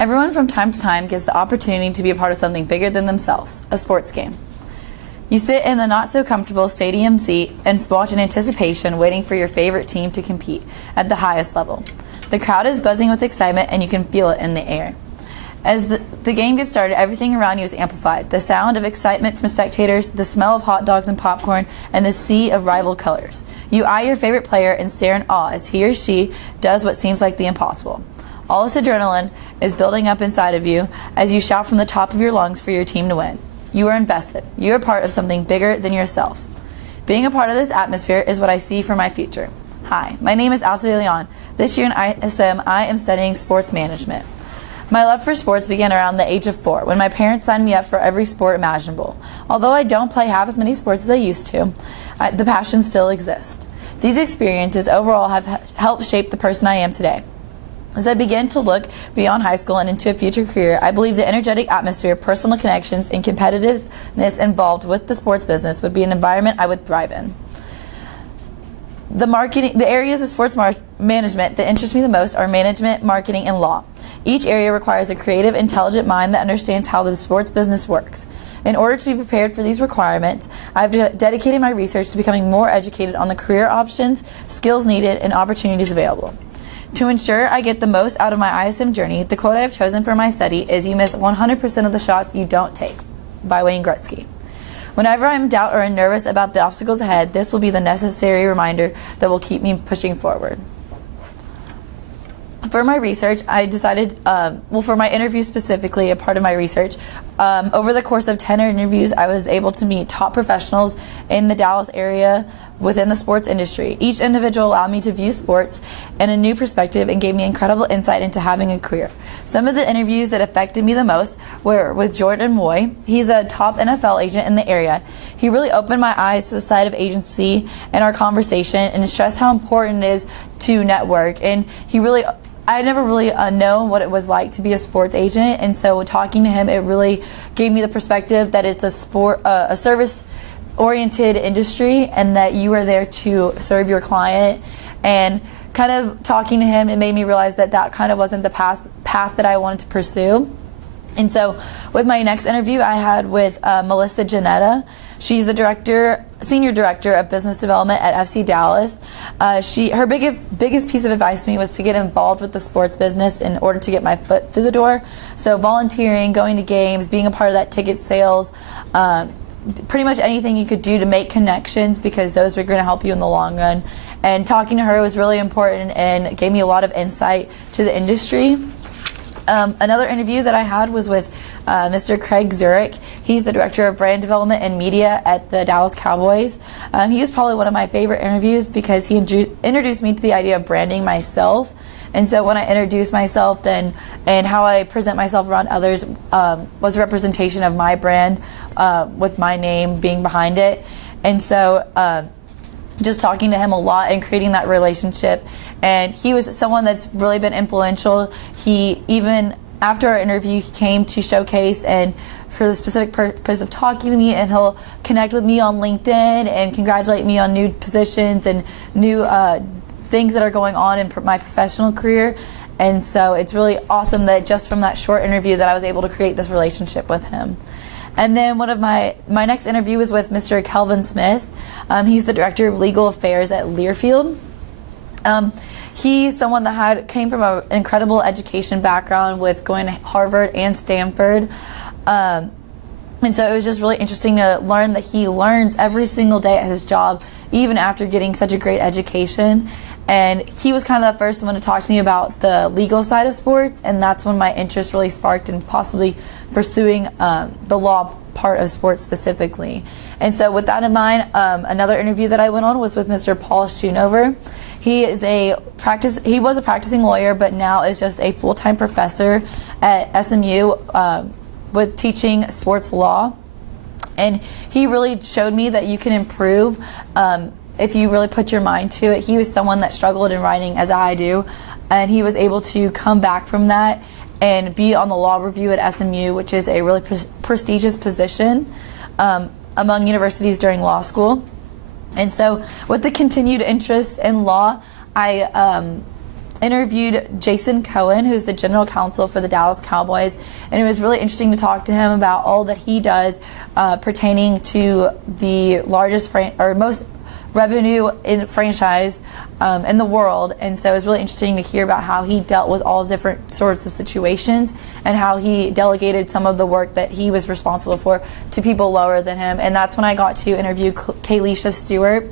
Everyone from time to time gets the opportunity to be a part of something bigger than themselves, a sports game. You sit in the not-so-comfortable stadium seat and watch in anticipation, waiting for your favorite team to compete at the highest level. The crowd is buzzing with excitement, and you can feel it in the air. As the game gets started, everything around you is amplified. The sound of excitement from spectators, the smell of hot dogs and popcorn, and the sea of rival colors. You eye your favorite player and stare in awe as he or she does what seems like the impossible. All this adrenaline is building up inside of you as you shout from the top of your lungs for your team to win. You are invested. You are part of something bigger than yourself. Being a part of this atmosphere is what I see for my future. Hi, my name is Alta OW. This year in ISM, I am studying sports management. My love for sports began around the age of 4 when my parents signed me up for every sport imaginable. Although I don't play half as many sports as I used to, the passion still exists. These experiences overall have helped shape the person I am today. As I begin to look beyond high school and into a future career, I believe the energetic atmosphere, personal connections, and competitiveness involved with the sports business would be an environment I would thrive in. The areas of sports management that interest me the most are management, marketing, and law. Each area requires a creative, intelligent mind that understands how the sports business works. In order to be prepared for these requirements, I've dedicated my research to becoming more educated on the career options, skills needed, and opportunities available. To ensure I get the most out of my ISM journey, the quote I have chosen for my study is, "You miss 100% of the shots you don't take," by Wayne Gretzky. Whenever I'm in doubt or nervous about the obstacles ahead, this will be the necessary reminder that will keep me pushing forward. For my research, I decided, for my interview specifically, a part of my research, over the course of 10 interviews, I was able to meet top professionals in the Dallas area within the sports industry. Each individual allowed me to view sports in a new perspective and gave me incredible insight into having a career. Some of the interviews that affected me the most were with Jordan Moy. He's a top NFL agent in the area. He really opened my eyes to the side of agency in our conversation and stressed how important it is to network. And I never really known what it was like to be a sports agent, and so talking to him, it really gave me the perspective that it's a service-oriented industry, and that you are there to serve your client. And kind of talking to him, it made me realize that that kind of wasn't the path that I wanted to pursue. And so with my next interview, I had with Melissa Janetta. She's the senior director of business development at FC Dallas. Her biggest piece of advice to me was to get involved with the sports business in order to get my foot through the door. So volunteering, going to games, being a part of that ticket sales, pretty much anything you could do to make connections, because those are going to help you in the long run. And talking to her was really important and gave me a lot of insight to the industry. Another interview that I had was with Mr. Craig Zurich. He's the director of brand development and media at the Dallas Cowboys. He was probably one of my favorite interviews because he introduced me to the idea of branding myself. And so when I introduced myself, and how I present myself around others was a representation of my brand with my name being behind it. And so just talking to him a lot and creating that relationship. And he was someone that's really been influential. He, even after our interview, he came to showcase and for the specific purpose of talking to me, and he'll connect with me on LinkedIn and congratulate me on new positions and new things that are going on in my professional career. And so it's really awesome that just from that short interview that I was able to create this relationship with him. And then one of my next interview was with Mr. Kelvin Smith. He's the director of legal affairs at Learfield. He's someone that came from an incredible education background with going to Harvard and Stanford. And so it was just really interesting to learn that he learns every single day at his job, even after getting such a great education. And he was kind of the first one to talk to me about the legal side of sports, and that's when my interest really sparked in possibly pursuing the law part of sports specifically. And so with that in mind, another interview that I went on was with Mr. Paul Schoonover. He was a practicing lawyer, but now is just a full-time professor at SMU with teaching sports law. And he really showed me that you can improve if you really put your mind to it. He was someone that struggled in writing as I do, and he was able to come back from that and be on the law review at SMU, which is a really prestigious position among universities during law school. And so with the continued interest in law, I interviewed Jason Cohen, who's the general counsel for the Dallas Cowboys, and it was really interesting to talk to him about all that he does pertaining to the largest or most revenue in franchise in the world. And so it was really interesting to hear about how he dealt with all different sorts of situations and how he delegated some of the work that he was responsible for to people lower than him. And that's when I got to interview Kalisha Stewart,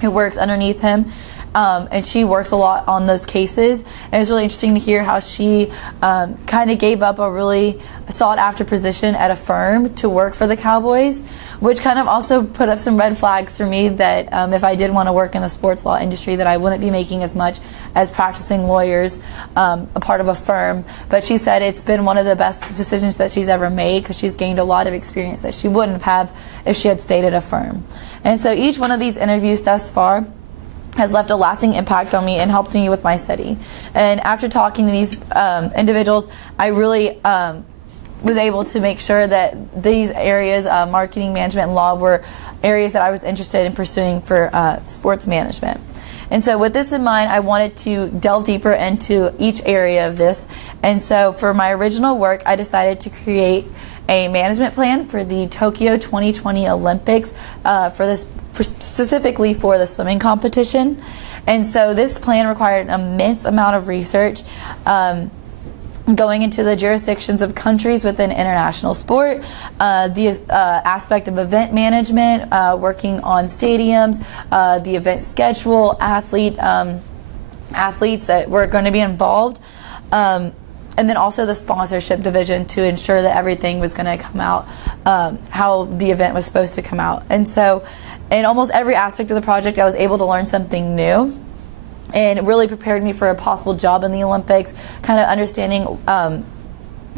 who works underneath him. And she works a lot on those cases. And it was really interesting to hear how she kind of gave up a really sought after position at a firm to work for the Cowboys, which kind of also put up some red flags for me that if I did want to work in the sports law industry, that I wouldn't be making as much as practicing lawyers, a part of a firm. But she said it's been one of the best decisions that she's ever made because she's gained a lot of experience that she wouldn't have if she had stayed at a firm. And so each one of these interviews thus far has left a lasting impact on me and helped me with my study. And after talking to these individuals, I really was able to make sure that these areas, marketing, management, and law, were areas that I was interested in pursuing for sports management. And so with this in mind, I wanted to delve deeper into each area of this. And so for my original work, I decided to create a management plan for the Tokyo 2020 Olympics specifically for the swimming competition. And so this plan required an immense amount of research, going into the jurisdictions of countries within international sport, the aspect of event management, working on stadiums, the event schedule, athletes that were going to be involved, and then also the sponsorship division to ensure that everything was going to come out how the event was supposed to come out. And so in almost every aspect of the project, I was able to learn something new. And it really prepared me for a possible job in the Olympics, kind of understanding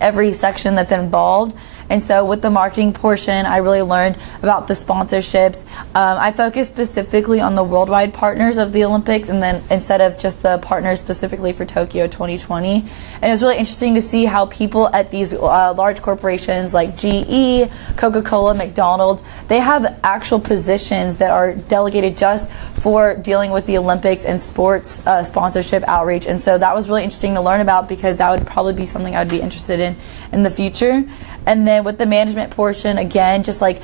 every section that's involved. And so with the marketing portion, I really learned about the sponsorships. I focused specifically on the worldwide partners of the Olympics, and then instead of just the partners specifically for Tokyo 2020. And it was really interesting to see how people at these large corporations like GE, Coca-Cola, McDonald's, they have actual positions that are delegated just for dealing with the Olympics and sports sponsorship outreach. And so that was really interesting to learn about, because that would probably be something I'd be interested in the future. And then with the management portion, again, just like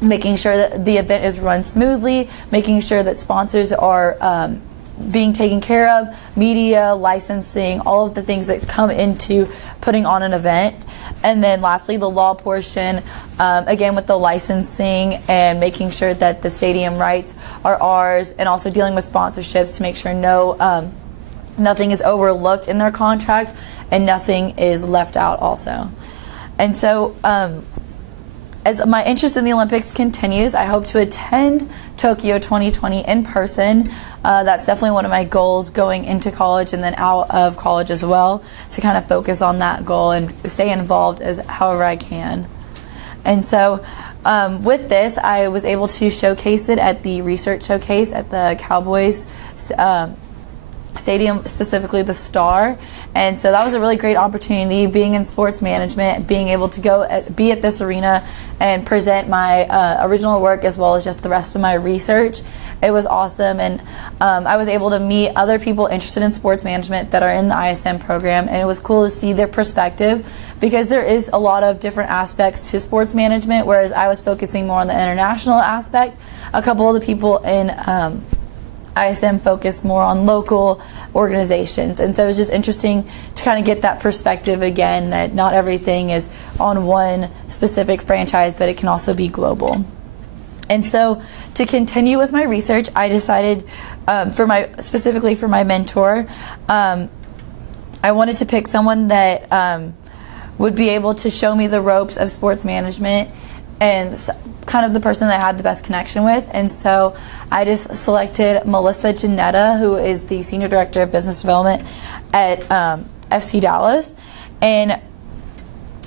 making sure that the event is run smoothly, making sure that sponsors are being taken care of, media, licensing, all of the things that come into putting on an event. And then lastly, the law portion, again with the licensing and making sure that the stadium rights are ours, and also dealing with sponsorships to make sure nothing is overlooked in their contract and nothing is left out also. And so as my interest in the Olympics continues, I hope to attend Tokyo 2020 in person. That's definitely one of my goals going into college and then out of college as well, to kind of focus on that goal and stay involved as however I can. And so with this, I was able to showcase it at the research showcase at the Cowboys stadium, specifically the Star. And so that was a really great opportunity, being in sports management, being able to be at this arena and present my original work as well as just the rest of my research. It was awesome, and I was able to meet other people interested in sports management that are in the ISM program, and it was cool to see their perspective, because there is a lot of different aspects to sports management, whereas I was focusing more on the international aspect. A couple of the people in ISM focus more on local organizations, and so it was just interesting to kind of get that perspective again, that not everything is on one specific franchise, but it can also be global. And so to continue with my research, I decided specifically for my mentor, I wanted to pick someone that would be able to show me the ropes of sports management, and kind of the person that I had the best connection with. And so I just selected Melissa Janetta, who is the Senior Director of Business Development at FC Dallas. And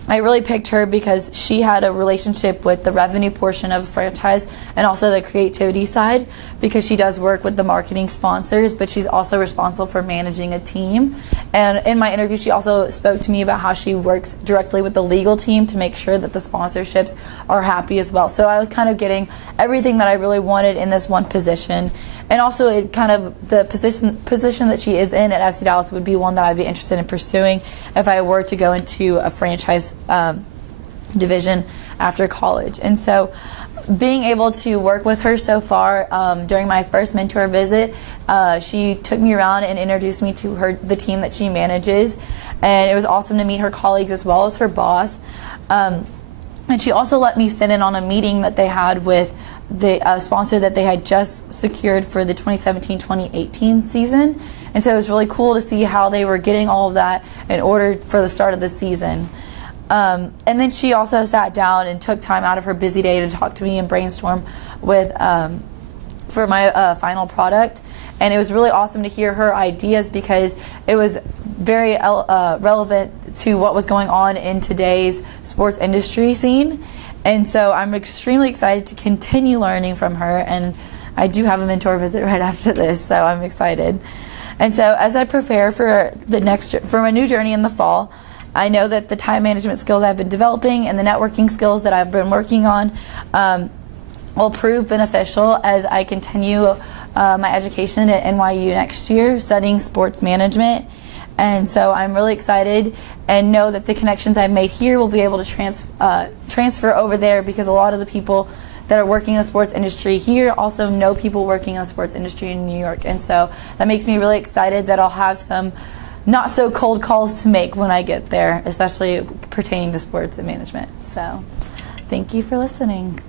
I really picked her because she had a relationship with the revenue portion of a franchise and also the creativity side, because she does work with the marketing sponsors, but she's also responsible for managing a team. And in my interview, she also spoke to me about how she works directly with the legal team to make sure that the sponsorships are happy as well. So I was kind of getting everything that I really wanted in this one position. And also, it kind of the position that she is in at FC Dallas would be one that I'd be interested in pursuing if I were to go into a franchise division after college. And so, being able to work with her so far during my first mentor visit, she took me around and introduced me to the team that she manages, and it was awesome to meet her colleagues as well as her boss. And she also let me sit in on a meeting that they had with the sponsor that they had just secured for the 2017-2018 season. And so it was really cool to see how they were getting all of that in order for the start of the season. And then she also sat down and took time out of her busy day to talk to me and brainstorm with for my final product. And it was really awesome to hear her ideas because it was very relevant to what was going on in today's sports industry scene. And so I'm extremely excited to continue learning from her, and I do have a mentor visit right after this, so I'm excited. And so as I prepare for my new journey in the fall, I know that the time management skills I've been developing and the networking skills that I've been working on will prove beneficial as I continue my education at NYU next year, studying sports management. And so I'm really excited and know that the connections I've made here will be able to transfer over there, because a lot of the people that are working in the sports industry here also know people working in the sports industry in New York. And so that makes me really excited that I'll have some not so cold calls to make when I get there, especially pertaining to sports and management. So thank you for listening.